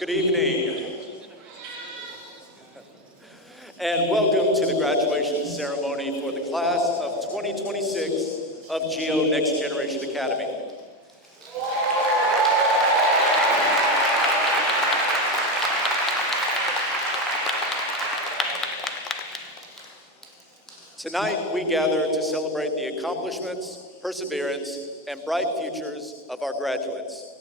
Good evening, and welcome to the graduation ceremony for the class of 2026 of GEO Next Generation Academy. Tonight, we gather to celebrate the accomplishments, perseverance, and bright futures of our graduates.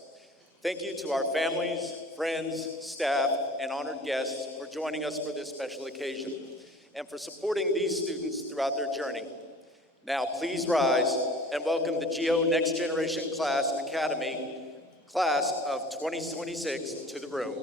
Thank you to our families, friends, staff, and honored guests for joining us for this special occasion and for supporting these students throughout their journey. Now, please rise and welcome the GEO Next Generation Class Academy Class of 2026 to the room.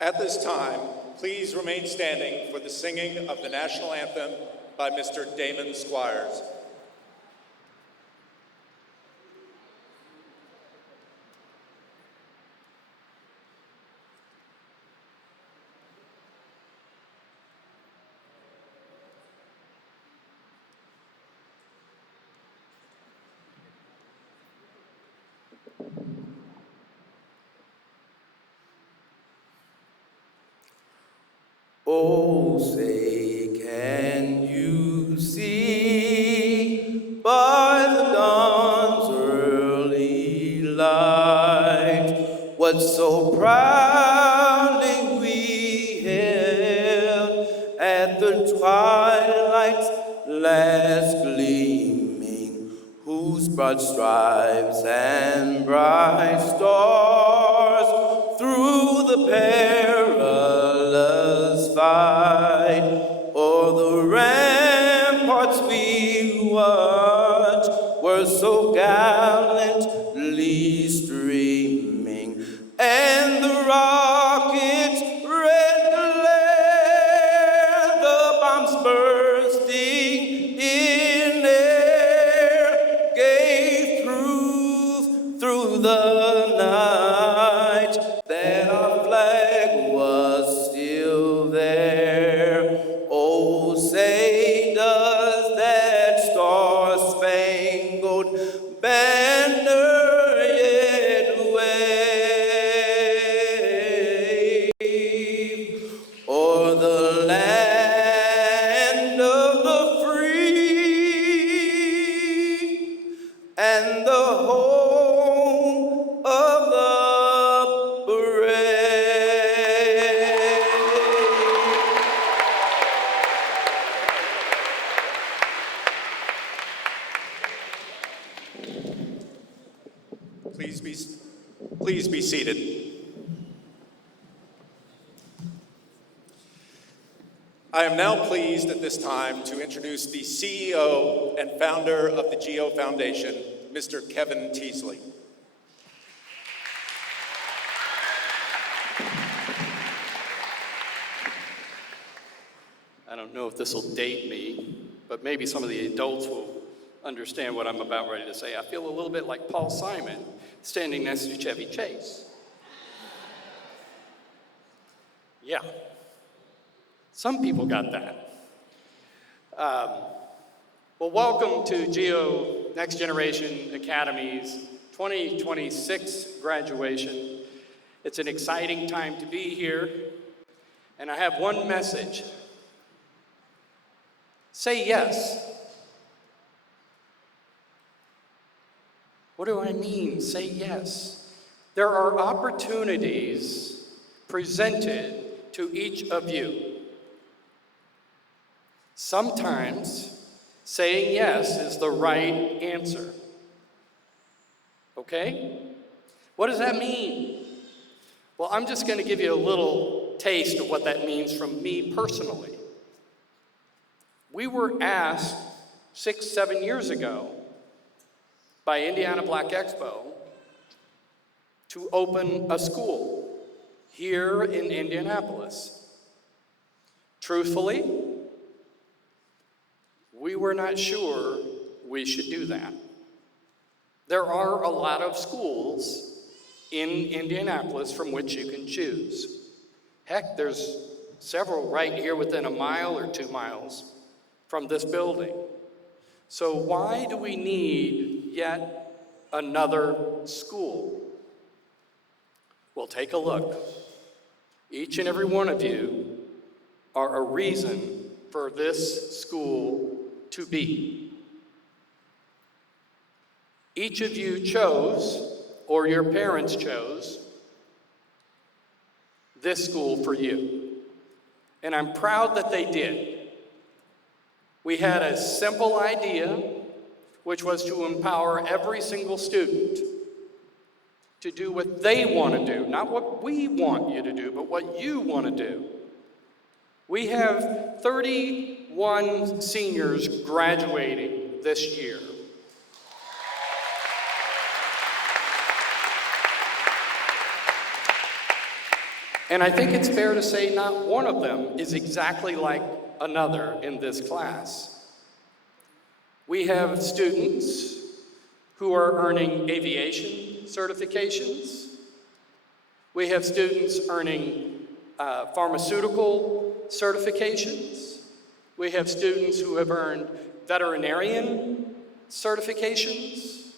At this time, please remain standing for the singing of the national anthem by Mr. Damon Squires. Oh, say, can you see by the dawn's early light what so proudly we hailed at the twilight's last gleaming, whose broad stripes and bright stars through the perilous fight o'er the ramparts we watched were so gallantly streaming, and the rockets' red glare, the bombs bursting in air, gave proof through the night that our flag Please be seated. I am now pleased at this time to introduce the CEO and founder of the GEO Foundation, Mr. Kevin Teasley. I don't know if this will date me, but maybe some of the adults will understand what I'm about ready to say. I feel a little bit like Paul Simon standing next to Chevy Chase. Yeah, some people got that. Well, welcome to GEO Next Generation Academy's 2026 graduation. It's an exciting time to be here, and I have one message. Say yes. What do I mean, say yes? There are opportunities presented to each of you. Sometimes saying yes is the right answer. Okay? What does that mean? Well, I'm just going to give you a little taste of what that means from me personally. We were asked 6-7 years ago by Indiana Black Expo to open a school here in Indianapolis. Truthfully, we were not sure we should do that. There are a lot of schools in Indianapolis from which you can choose. Heck, there's several right here within a mile or 2 miles from this building. So why do we need yet another school? Well, take a look. Each and every one of you are a reason for this school to be. Each of you chose, or your parents chose, this school for you. And I'm proud that they did. We had a simple idea, which was to empower every single student to do what they want to do, not what we want you to do, but what you want to do. We have 31 seniors graduating this year. And I think it's fair to say not one of them is exactly like another in this class. We have students who are earning aviation certifications. We have students earning pharmaceutical certifications. We have students who have earned veterinarian certifications.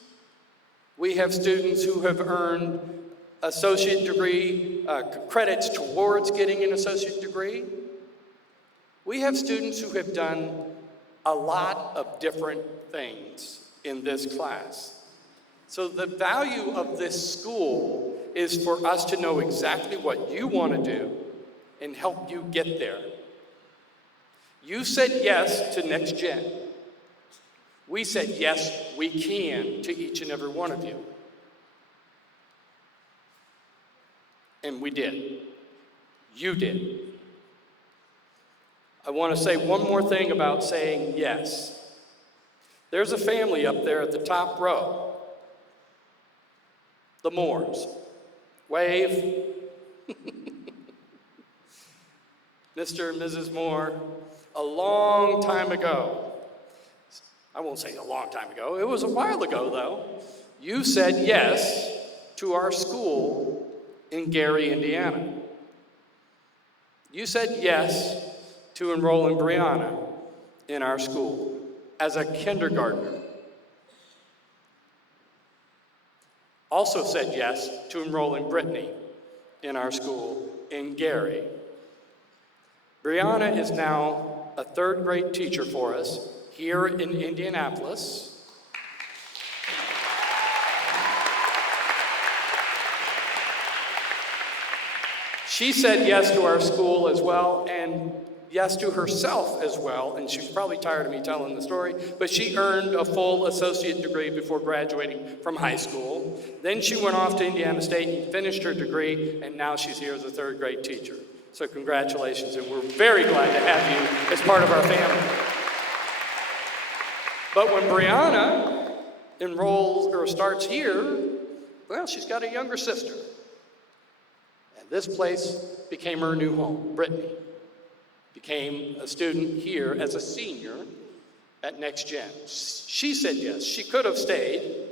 We have students who have earned associate degree credits towards getting an associate degree. We have students who have done a lot of different things in this class. So the value of this school is for us to know exactly what you want to do and help you get there. You said yes to Next Gen. We said yes, we can to each and every one of you. And we did. You did. I want to say one more thing about saying yes. There's a family up there at the top row. The Moores. Wave. Mr. and Mrs. Moore, a long time ago, I won't say a long time ago, it was a while ago though, you said yes to our school in Gary, Indiana. You said yes to enroll in Brianna in our school as a kindergartner. Also said yes to enroll in Brittany in our school in Gary. Brianna is now a third grade teacher for us here in Indianapolis. She said yes to our school as well, and yes to herself as well, and she's probably tired of me telling the story, but she earned a full associate degree before graduating from high school. Then she went off to Indiana State and finished her degree, and now she's here as a third grade teacher. So congratulations, and we're very glad to have you as part of our family. But when Brianna enrolls or starts here, well, she's got a younger sister. And this place became her new home. Brittany became a student here as a senior at Next Gen. She said yes. She could have stayed,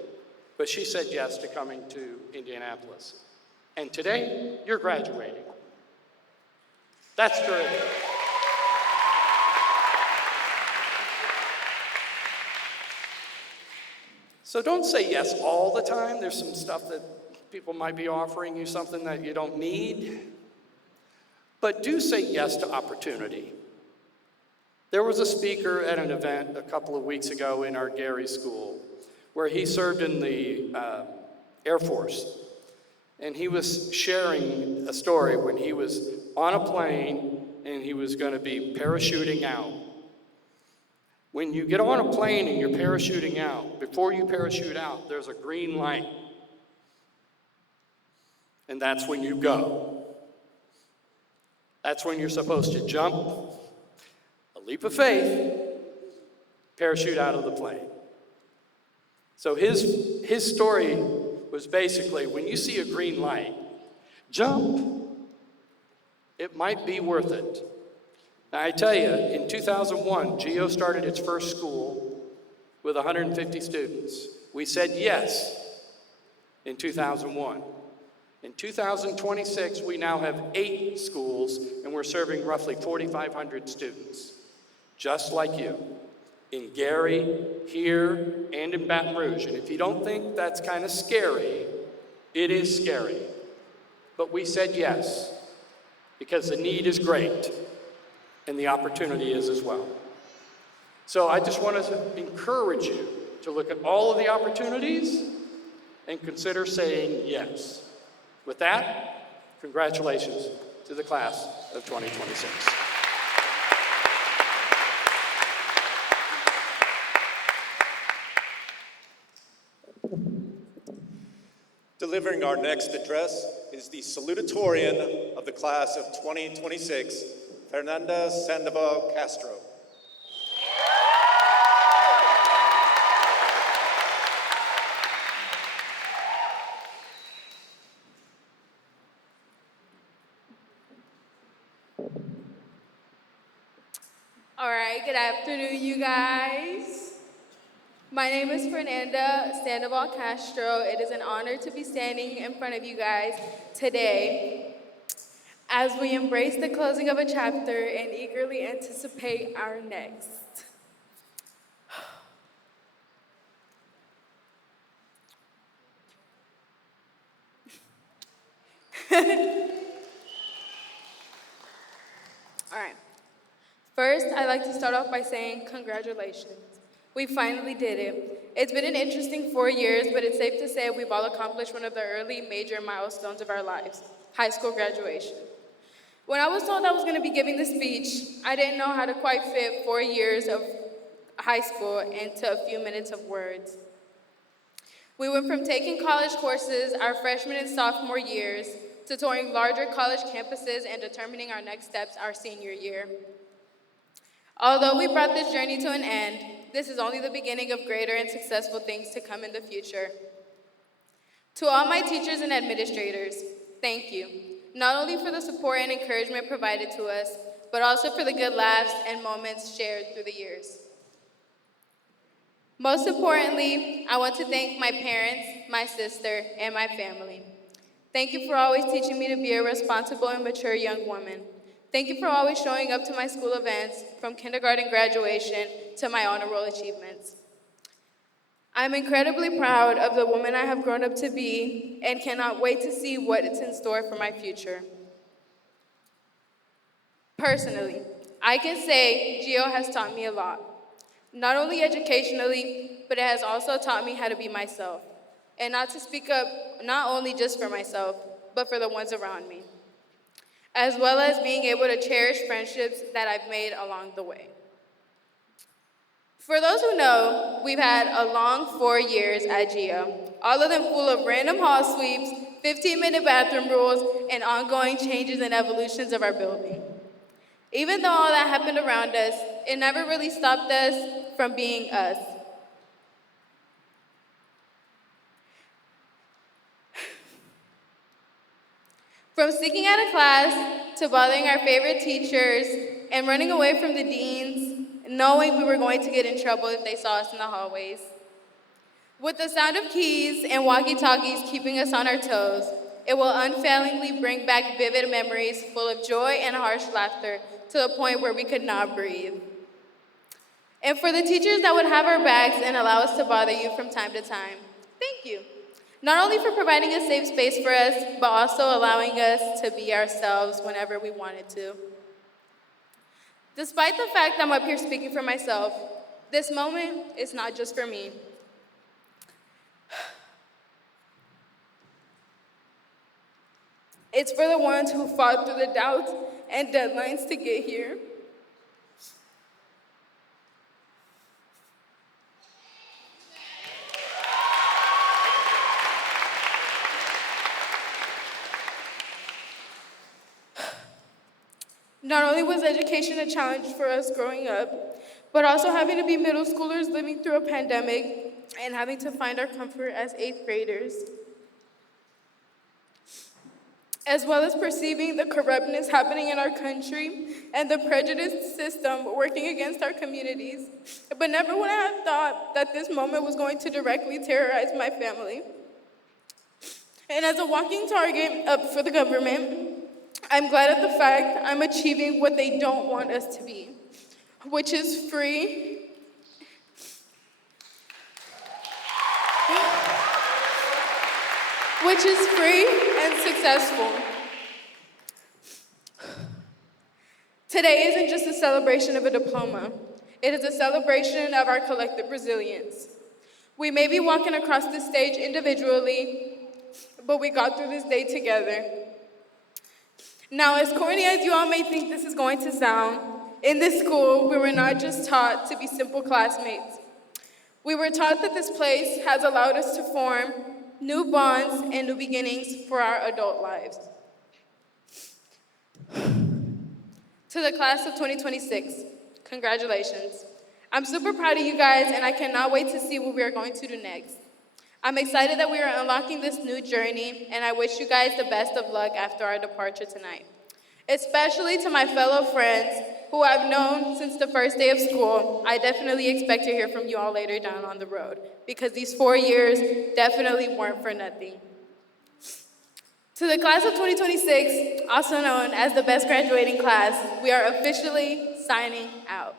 but she said yes to coming to Indianapolis. And today, you're graduating. That's terrific. So don't say yes all the time. There's some stuff that people might be offering you, something that you don't need. But do say yes to opportunity. There was a speaker at an event a couple of weeks ago in our Gary school where he served in the Air Force. And he was sharing a story when he was on a plane and he was going to be parachuting out. When you get on a plane and you're parachuting out, before you parachute out, there's a green light. And that's when you go. That's when you're supposed to jump, a leap of faith, parachute out of the plane. So his story was basically, when you see a green light, jump. It might be worth it. Now, I tell you, in 2001, GEO started its first school with 150 students. We said yes in 2001. In 2026, we now have 8 schools, and we're serving roughly 4,500 students, just like you, in Gary, here, and in Baton Rouge. And if you don't think that's kind of scary, it is scary. But we said yes, because the need is great. And the opportunity is as well. So I just want to encourage you to look at all of the opportunities and consider saying yes. With that, congratulations to the class of 2026. Delivering our next address is the salutatorian of the class of 2026, Fernanda Sandoval Castro. All right, good afternoon, you guys. My name is Fernanda Sandoval Castro. It is an honor to be standing in front of you guys today as we embrace the closing of a chapter and eagerly anticipate our next. All right. First, I'd like to start off by saying congratulations. We finally did it. It's been an interesting 4 years, but it's safe to say we've all accomplished one of the early major milestones of our lives, high school graduation. When I was told I was going to be giving the speech, I didn't know how to quite fit 4 years of high school into a few minutes of words. We went from taking college courses our freshman and sophomore years to touring larger college campuses and determining our next steps our senior year. Although we brought this journey to an end, this is only the beginning of greater and successful things to come in the future. To all my teachers and administrators, thank you, not only for the support and encouragement provided to us, but also for the good laughs and moments shared through the years. Most importantly, I want to thank my parents, my sister, and my family. Thank you for always teaching me to be a responsible and mature young woman. Thank you for always showing up to my school events, from kindergarten graduation to my honor roll achievements. I'm incredibly proud of the woman I have grown up to be and cannot wait to see what is in store for my future. Personally, I can say GEO has taught me a lot. Not only educationally, but it has also taught me how to be myself, and not to speak up not only just for myself, but for the ones around me. as well as being able to cherish friendships that I've made along the way. For those who know, we've had a long 4 years at GEO, all of them full of random hall sweeps, 15-minute bathroom rules, and ongoing changes and evolutions of our building. Even though all that happened around us, it never really stopped us from being us. From sneaking out of class to bothering our favorite teachers and running away from the deans, knowing we were going to get in trouble if they saw us in the hallways. With the sound of keys and walkie-talkies keeping us on our toes, it will unfailingly bring back vivid memories full of joy and harsh laughter to the point where we could not breathe. And for the teachers that would have our backs and allow us to bother you from time to time, thank you. Not only for providing a safe space for us, but also allowing us to be ourselves whenever we wanted to. Despite the fact I'm up here speaking for myself, this moment is not just for me. It's for the ones who fought through the doubts and deadlines to get here. Not only was education a challenge for us growing up, but also having to be middle schoolers living through a pandemic and having to find our comfort as 8th graders, as well as perceiving the corruptness happening in our country and the prejudice system working against our communities. But never would I have thought that this moment was going to directly terrorize my family. And as a walking target up for the government, I'm glad at the fact I'm achieving what they don't want us to be, which is free, and successful. Today isn't just a celebration of a diploma. It is a celebration of our collective resilience. We may be walking across this stage individually, but we got through this day together. Now, as corny as you all may think this is going to sound, in this school, we were not just taught to be simple classmates. We were taught that this place has allowed us to form new bonds and new beginnings for our adult lives. To the class of 2026, congratulations. I'm super proud of you guys, and I cannot wait to see what we are going to do next. I'm excited that we are unlocking this new journey, and I wish you guys the best of luck after our departure tonight. Especially to my fellow friends who I've known since the first day of school, I definitely expect to hear from you all later down on the road, because these 4 years definitely weren't for nothing. To the class of 2026, also known as the best graduating class, we are officially signing out.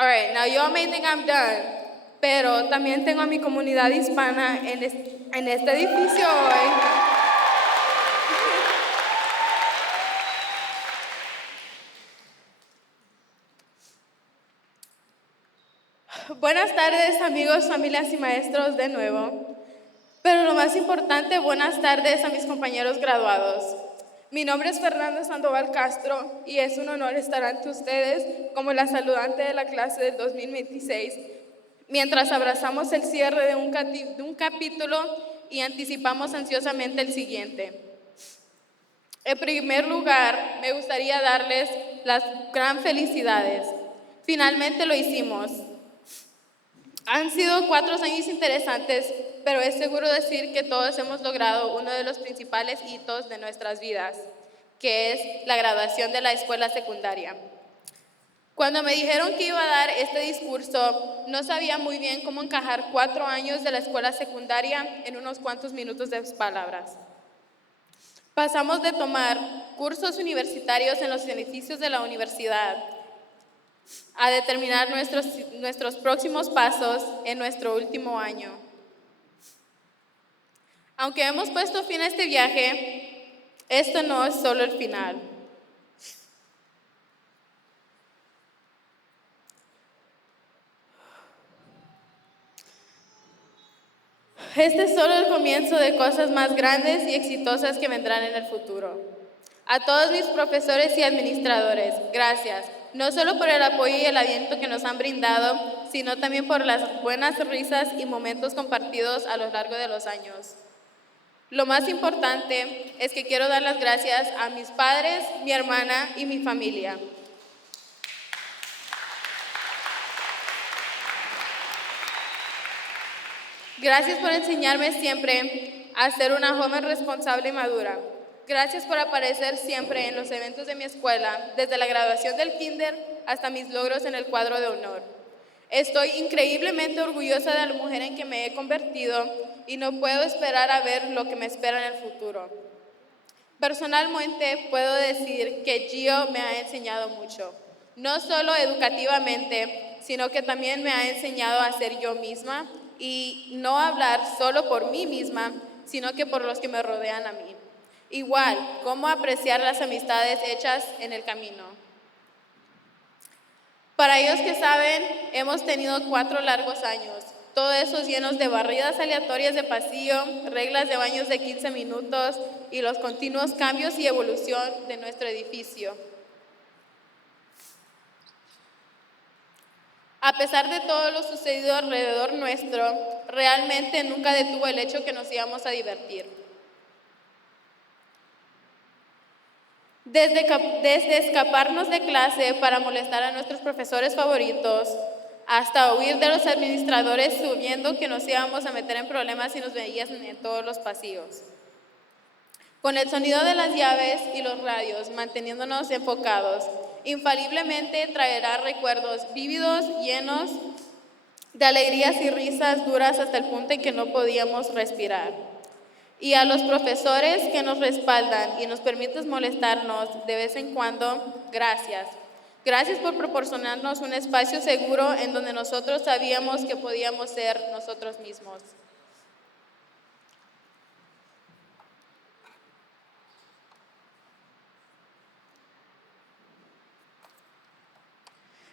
All right, now y'all may think I'm done, pero también tengo a mi comunidad hispana en este edificio hoy. Buenas tardes, amigos, familias y maestros de nuevo. Pero lo más importante, buenas tardes a mis compañeros graduados. Mi nombre es Fernanda Sandoval Castro y es un honor estar ante ustedes como la saludante de la clase del 2026, mientras abrazamos el cierre de un capítulo y anticipamos ansiosamente el siguiente. En primer lugar, me gustaría darles las gran felicidades. Finalmente lo hicimos. Han sido 4 años interesantes, pero es seguro decir que todos hemos logrado uno de los principales hitos de nuestras vidas, que es la graduación de la escuela secundaria. Cuando me dijeron que iba a dar este discurso, no sabía muy bien cómo encajar 4 años de la escuela secundaria en unos cuantos minutos de palabras. Pasamos de tomar cursos universitarios en los edificios de la universidad a determinar nuestros próximos pasos en nuestro último año. Aunque hemos puesto fin a este viaje, esto no es solo el final. Este es solo el comienzo de cosas más grandes y exitosas que vendrán en el futuro. A todos mis profesores y administradores, gracias, no solo por el apoyo y el aliento que nos han brindado, sino también por las buenas risas y momentos compartidos a lo largo de los años. Lo más importante es que quiero dar las gracias a mis padres, mi hermana y mi familia. Gracias por enseñarme siempre a ser una joven responsable y madura. Gracias por aparecer siempre en los eventos de mi escuela, desde la graduación del kinder hasta mis logros en el cuadro de honor. Estoy increíblemente orgullosa de la mujer en que me he convertido y no puedo esperar a ver lo que me espera en el futuro. Personalmente puedo decir que GEO me ha enseñado mucho, no solo educativamente, sino que también me ha enseñado a ser yo misma y no hablar solo por mí misma, sino que por los que me rodean a mí. Igual, cómo apreciar las amistades hechas en el camino. Para ellos que saben, hemos tenido 4 largos años, todos esos llenos de barridas aleatorias de pasillo, reglas de baños de 15 minutos y los continuos cambios y evolución de nuestro edificio. A pesar de todo lo sucedido alrededor nuestro, realmente nunca detuvo el hecho que nos íbamos a divertir. Desde escaparnos de clase para molestar a nuestros profesores favoritos, hasta huir de los administradores subiendo que nos íbamos a meter en problemas si nos veían en todos los pasillos. Con el sonido de las llaves y los radios, manteniéndonos enfocados, infaliblemente traerá recuerdos vívidos, llenos de alegrías y risas duras hasta el punto en que no podíamos respirar. Y a los profesores que nos respaldan y nos permiten molestarnos de vez en cuando, gracias. Gracias por proporcionarnos un espacio seguro en donde nosotros sabíamos que podíamos ser nosotros mismos.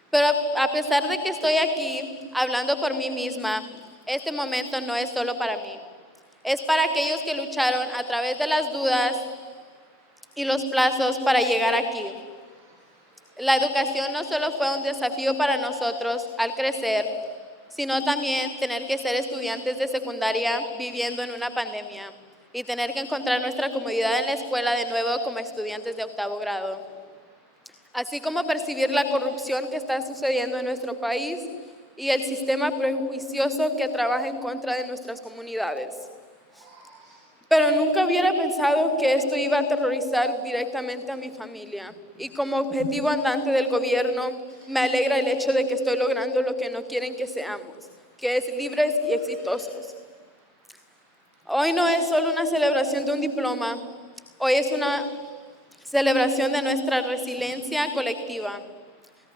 Pero a pesar de que estoy aquí hablando por mí misma, este momento no es solo para mí. Es para aquellos que lucharon a través de las dudas y los plazos para llegar aquí. La educación no solo fue un desafío para nosotros al crecer, sino también tener que ser estudiantes de secundaria viviendo en una pandemia y tener que encontrar nuestra comodidad en la escuela de nuevo como estudiantes de 8º grado. Así como percibir la corrupción que está sucediendo en nuestro país y el sistema prejuicioso que trabaja en contra de nuestras comunidades. Pero nunca hubiera pensado que esto iba a aterrorizar directamente a mi familia. Y como objetivo andante del gobierno, me alegra el hecho de que estoy logrando lo que no quieren que seamos, que es libres y exitosos. Hoy no es solo una celebración de un diploma, hoy es una celebración de nuestra resiliencia colectiva.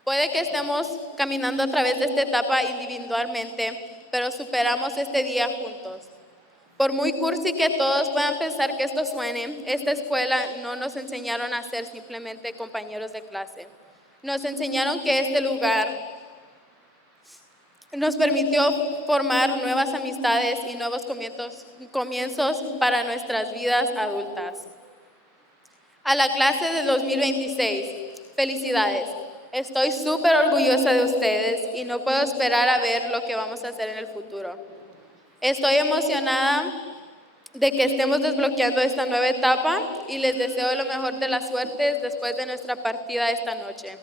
Puede que estemos caminando a través de esta etapa individualmente, pero superamos este día juntos. Por muy cursi que todos puedan pensar que esto suene, esta escuela no nos enseñaron a ser simplemente compañeros de clase. Nos enseñaron que este lugar nos permitió formar nuevas amistades y nuevos comienzos para nuestras vidas adultas. A la clase de 2026, felicidades. Estoy súper orgullosa de ustedes y no puedo esperar a ver lo que vamos a hacer en el futuro. Estoy emocionada de que estemos desbloqueando esta nueva etapa y les deseo lo mejor de las suertes después de nuestra partida esta noche.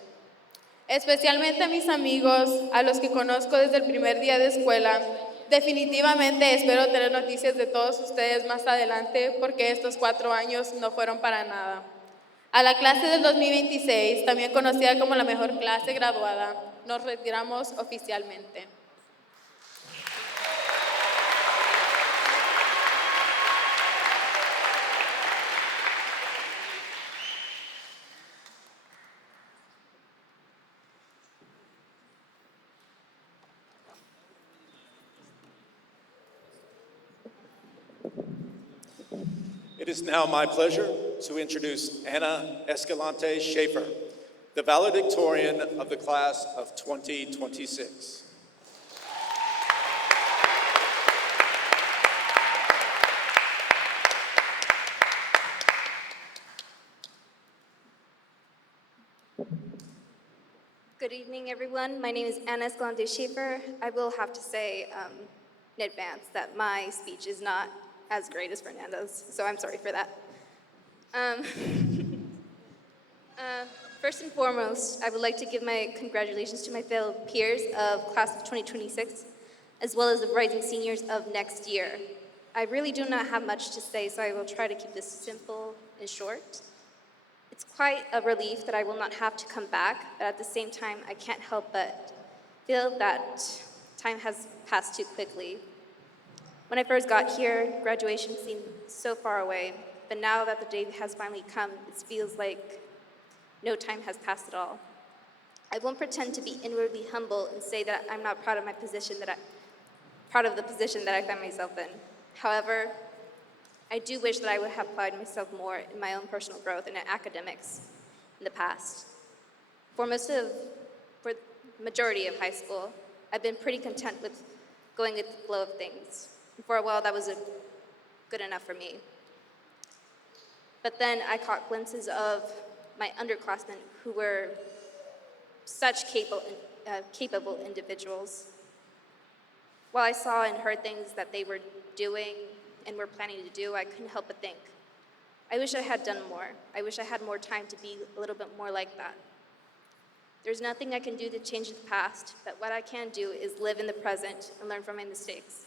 Especialmente a mis amigos, a los que conozco desde el primer día de escuela, definitivamente espero tener noticias de todos ustedes más adelante porque estos 4 años no fueron para nada. A la clase del 2026, también conocida como la mejor clase graduada, nos retiramos oficialmente. It is now my pleasure to introduce Anna Escalante Schaefer, the valedictorian of the class of 2026. Good evening, everyone. My name is Anna Escalante Schaefer. I will have to say in advance that my speech is not as great as Fernando's, so I'm sorry for that. Um, First and foremost, I would like to give my congratulations to my fellow peers of class of 2026, as well as the rising seniors of next year. I really do not have much to say, so I will try to keep this simple and short. It's quite a relief that I will not have to come back, but at the same time, I can't help but feel that time has passed too quickly. When I first got here, graduation seemed so far away, but now that the day has finally come, it feels like no time has passed at all. I won't pretend to be inwardly humble and say that I'm not proud of proud of the position that I find myself in. However, I do wish that I would have applied myself more in my own personal growth and in academics in the past. For the majority of high school, I've been pretty content with going with the flow of things. And for a while, that was good enough for me. But then I caught glimpses of my underclassmen who were such capable individuals. While I saw and heard things that they were doing and were planning to do, I couldn't help but think, I wish I had done more. I wish I had more time to be a little bit more like that. There's nothing I can do to change the past, but what I can do is live in the present and learn from my mistakes.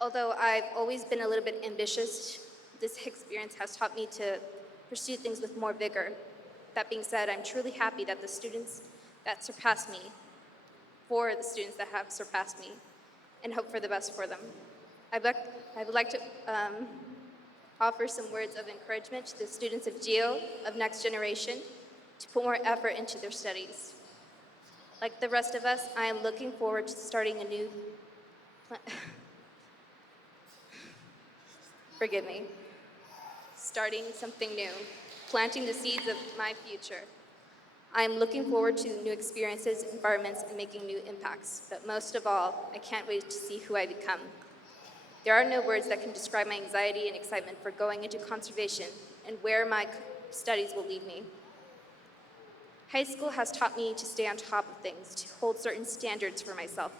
Although I've always been a little bit ambitious, this experience has taught me to pursue things with more vigor. That being said, I'm truly happy that the students that surpassed me, for the students that have surpassed me, and hope for the best for them. I would like to offer some words of encouragement to the students of GEO, of Next Generation, to put more effort into their studies. Like the rest of us, I am looking forward to starting a new, forgive me, starting something new, planting the seeds of my future. I am looking forward to new experiences, environments, and making new impacts. But most of all, I can't wait to see who I become. There are no words that can describe my anxiety and excitement for going into conservation and where my studies will lead me. High school has taught me to stay on top of things, to hold certain standards for myself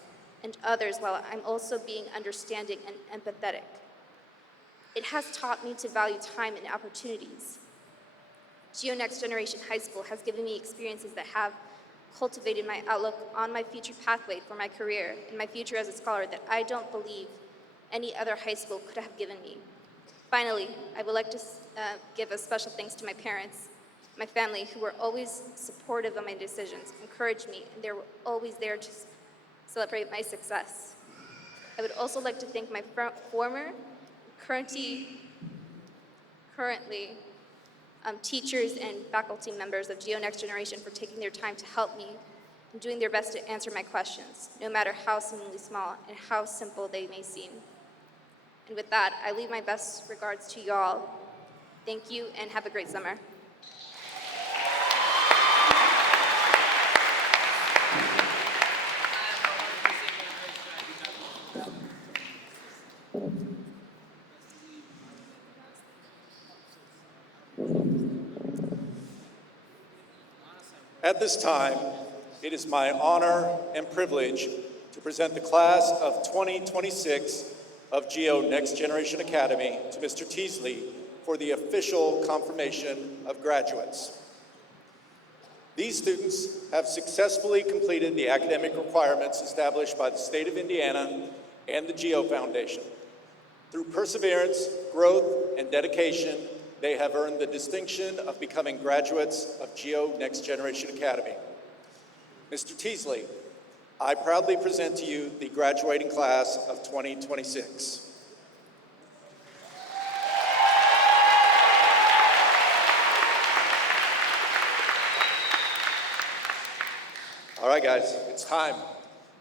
and others while I'm also being understanding and empathetic. It has taught me to value time and opportunities. GEO Next Generation High School has given me experiences that have cultivated my outlook on my future pathway for my career and my future as a scholar that I don't believe any other high school could have given me. Finally, I would like to give a special thanks to my parents, my family, who were always supportive of my decisions, encouraged me, and they were always there to celebrate my success. I would also like to thank my former, currently teachers and faculty members of GEO Next Generation for taking their time to help me and doing their best to answer my questions, no matter how seemingly small and how simple they may seem. And with that, I leave my best regards to you all. Thank you and have a great summer. At this time, it is my honor and privilege to present the class of 2026 of GEO Next Generation Academy to Mr. Teasley for the official confirmation of graduates. These students have successfully completed the academic requirements established by the state of Indiana and the GEO Foundation. Through perseverance, growth, and dedication, they have earned the distinction of becoming graduates of GEO Next Generation Academy. Mr. Teasley, I proudly present to you the graduating class of 2026. All right, guys, it's time.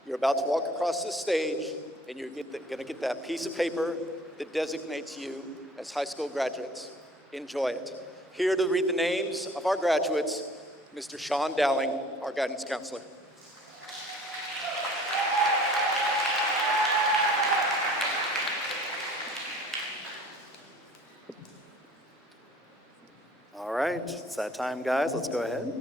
You're about to walk across the stage, and you're going to get that piece of paper that designates you as high school graduates. Enjoy it. Here to read the names of our graduates, Mr. Sean Dowling, our guidance counselor. All right, it's that time, guys. Let's go ahead.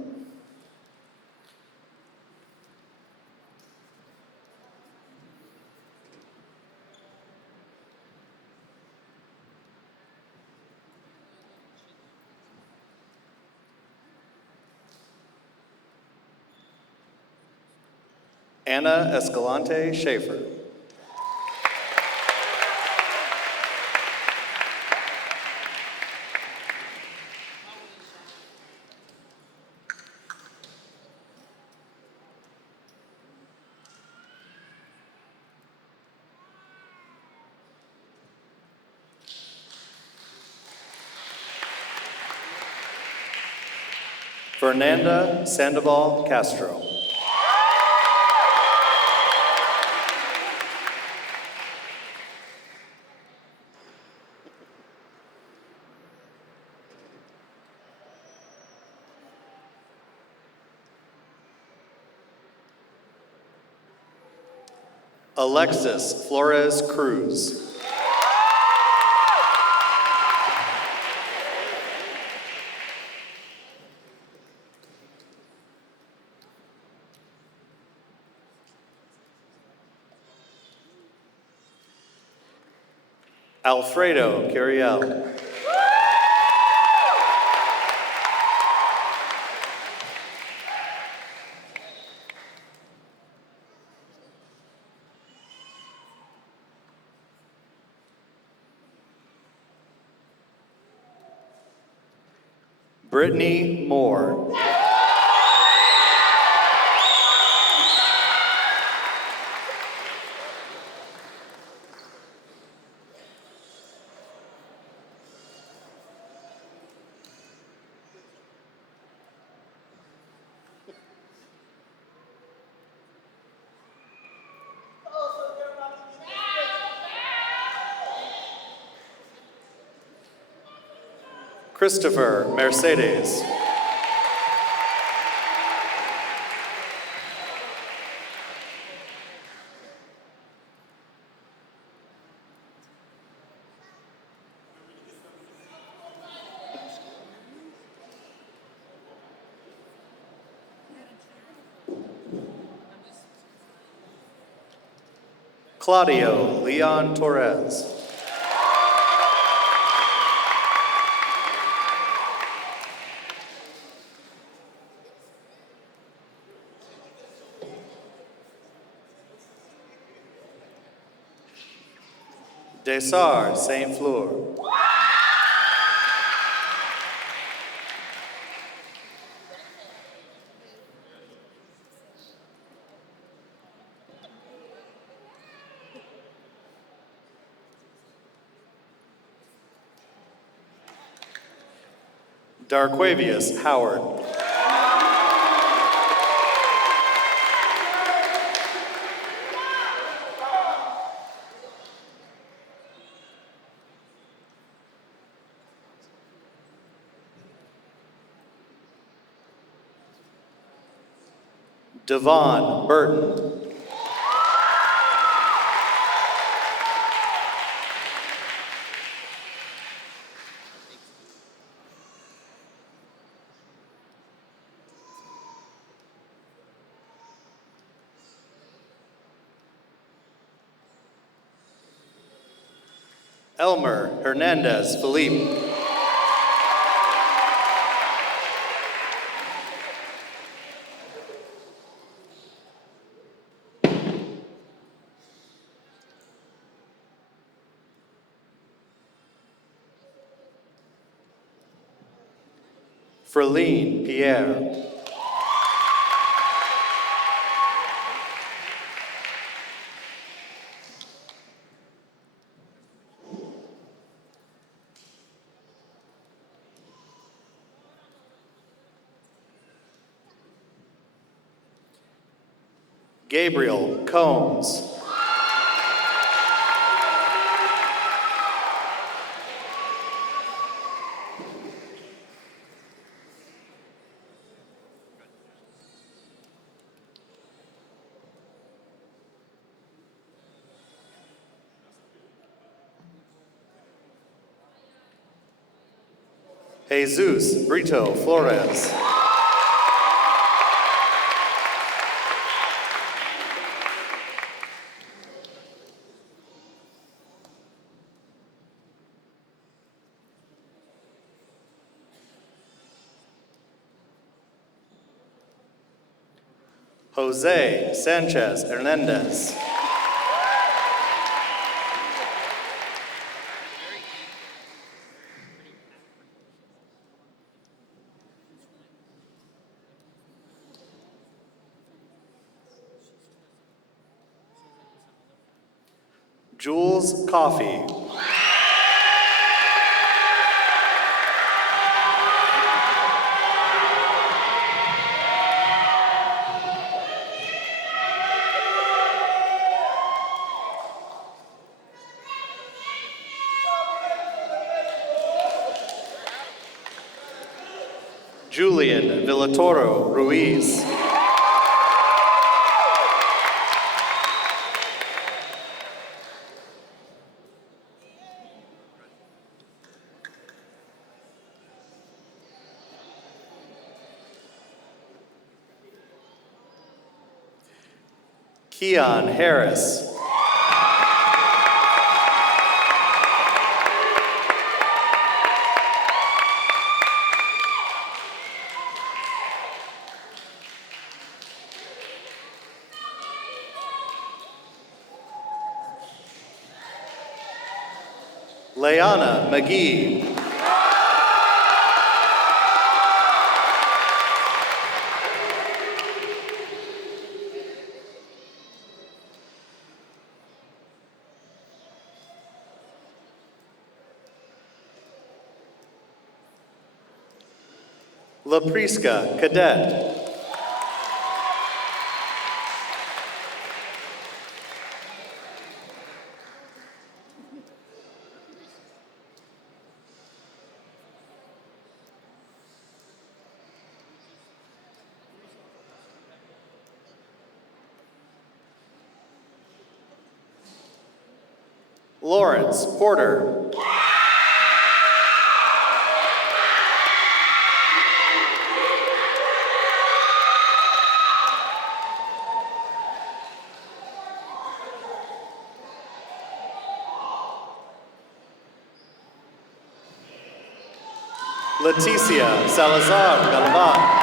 Anna Escalante Schaefer. Fernanda Sandoval Castro. Alexis Flores Cruz. Alfredo Curiel. Brittany Moore. Christopher Mercedes. Claudio Leon Torres. Desar Saint Flour. Darquavius Howard. Devon Burton. Elmer Hernandez Felipe. Frelene Pierre. Gabriel Combs. Jesus Brito Flores. Jose Sanchez Hernandez. Jules Coffey. Julian Villatoro Ruiz. Keon Harris. Leanna McGee. Lapriska Cadet. Lawrence Porter. Leticia Salazar Galvan.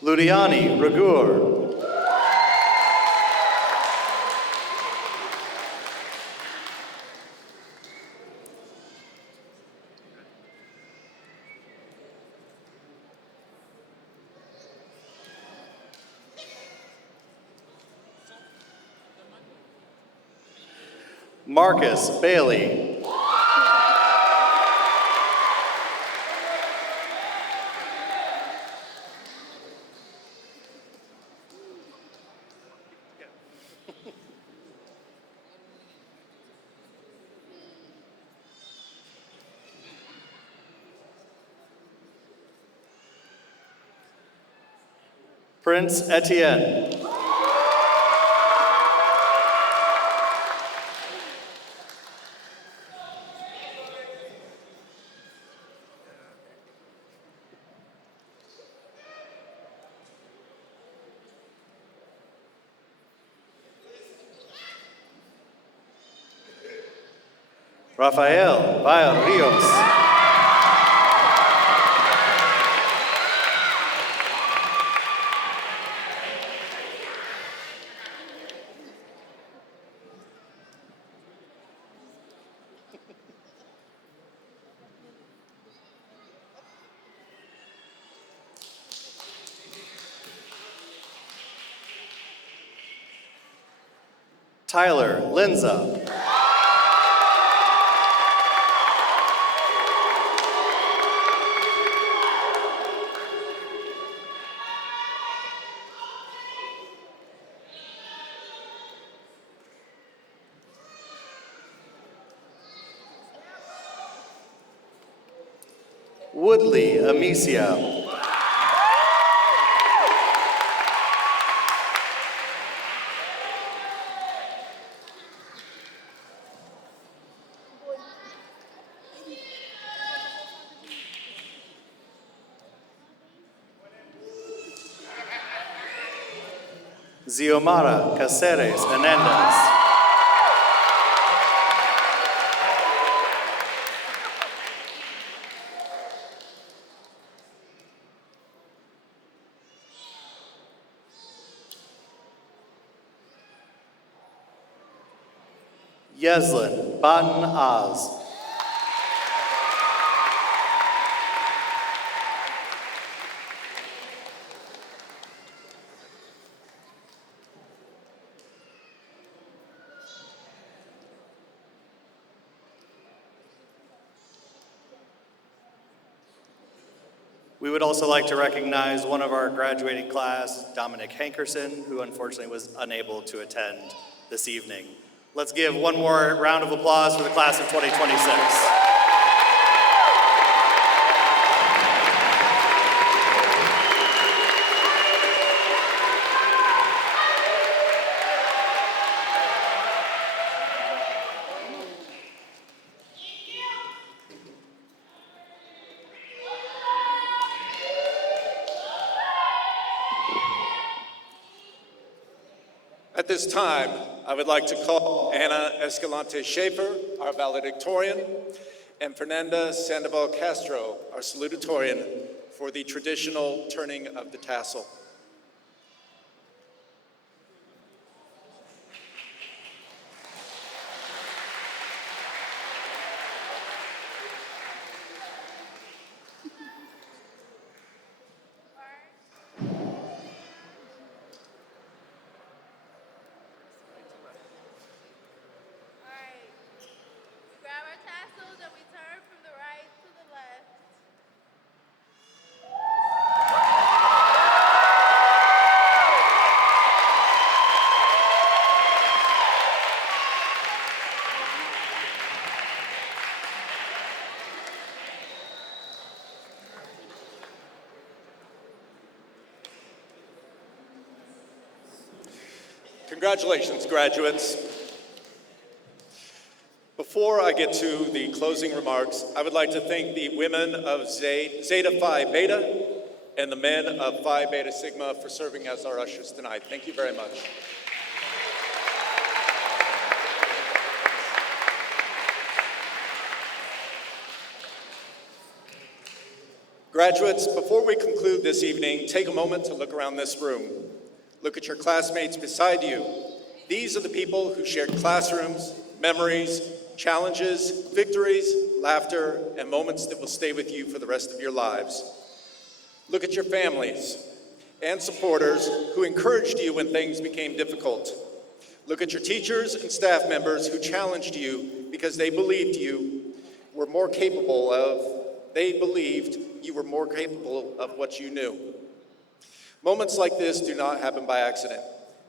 Ludiani Ragur. Marcus Bailey. Prince Etienne. Rafael Valle Rios. Tyler Linza. Woodley Amicia. Xiomara Caceres Hernandez. Yeslin Batten Oz. We would also like to recognize one of our graduating class, Dominic Hankerson, who unfortunately was unable to attend this evening. Let's give one more round of applause for the class of 2026. At this time, I would like to call Ana Escalante Schaefer, our valedictorian, and Fernanda Sandoval Castro, our salutatorian, for the traditional turning of the tassel. Grab our tassels and we turn from the right to the left. Congratulations, graduates. Before I get to the closing remarks, I would like to thank the women of Zeta Phi Beta and the men of Phi Beta Sigma for serving as our ushers tonight. Thank you very much. Graduates, before we conclude this evening, take a moment to look around this room. Look at your classmates beside you. These are the people who shared classrooms, memories, challenges, victories, laughter, and moments that will stay with you for the rest of your lives. Look at your families and supporters who encouraged you when things became difficult. Look at your teachers and staff members who challenged you because they believed you were more capable of what you knew. Moments like this do not happen by accident.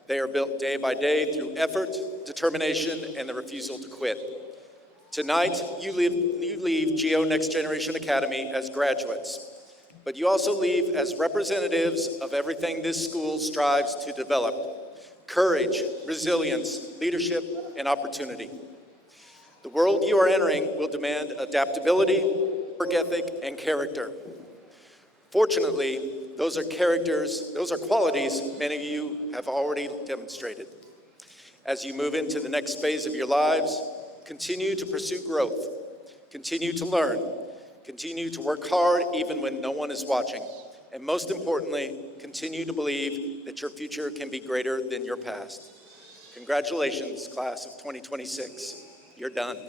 They are built day by day through effort, determination, and the refusal to quit. Tonight, you leave GEO Next Generation Academy as graduates, but you also leave as representatives of everything this school strives to develop: courage, resilience, leadership, and opportunity. The world you are entering will demand adaptability, work ethic, and character. Fortunately, those are qualities many of you have already demonstrated. As you move into the next phase of your lives, continue to pursue growth, continue to learn, continue to work hard even when no one is watching, and most importantly, continue to believe that your future can be greater than your past. Congratulations, class of 2026. You're done.